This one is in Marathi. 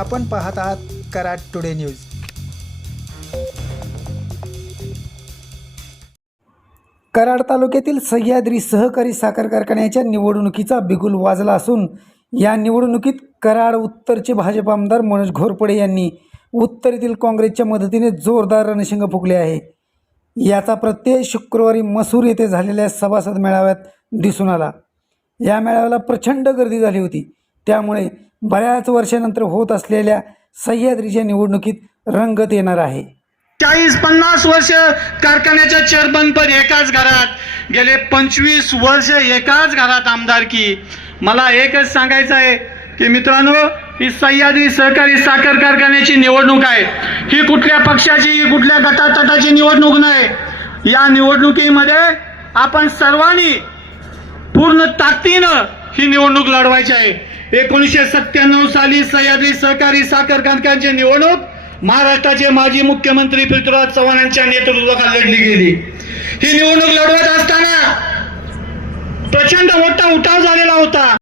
आपण पाहत आहात कराड टुडे न्यूज. कराड तालुक्यातील सह्याद्री सहकारी साखर कारखान्याच्या निवडणुकीचा बिगुल वाजला असून या निवडणुकीत कराड उत्तरचे भाजप आमदार मनोज घोरपडे यांनी उत्तरेतील काँग्रेसच्या मदतीने जोरदार रणशिंग फुकले आहे. याचा प्रत्यय शुक्रवारी मसूर येथे झालेल्या सभासद मेळाव्यात दिसून आला. या मेळाव्याला प्रचंड गर्दी झाली होती. त्यामुळे बऱ्याच वर्षानंतर होत असलेल्या सह्याद्रीच्या निवडणुकीत रंगत येणार आहे. चाळीस पन्नास वर्ष कारखान्याच्या चेअरमन पण एकाच घरात. गेले पंचवीस वर्ष एकाच घरात आमदारकी मला एकच सांगायचं आहे की मित्रांनो ही सह्याद्री सहकारी साखर कारखान्याची निवडणूक आहे. ही कुठल्या पक्षाची ही कुठल्या गटातटाची निवडणूक नाही. या निवडणुकीमध्ये आपण सर्वांनी पूर्ण ताकदीनं ही निवडणूक लढवायची आहे. एकोणीसशे सत्त्याण्णव साली सह्याद्री सहकारी साखर कारखान्याची निवडणूक महाराष्ट्राचे माजी मुख्यमंत्री पृथ्वीराज चव्हाण यांच्या नेतृत्वाखाली लढली गेली. ही निवडणूक लढवत असताना प्रचंड मोठा उठाव झालेला होता.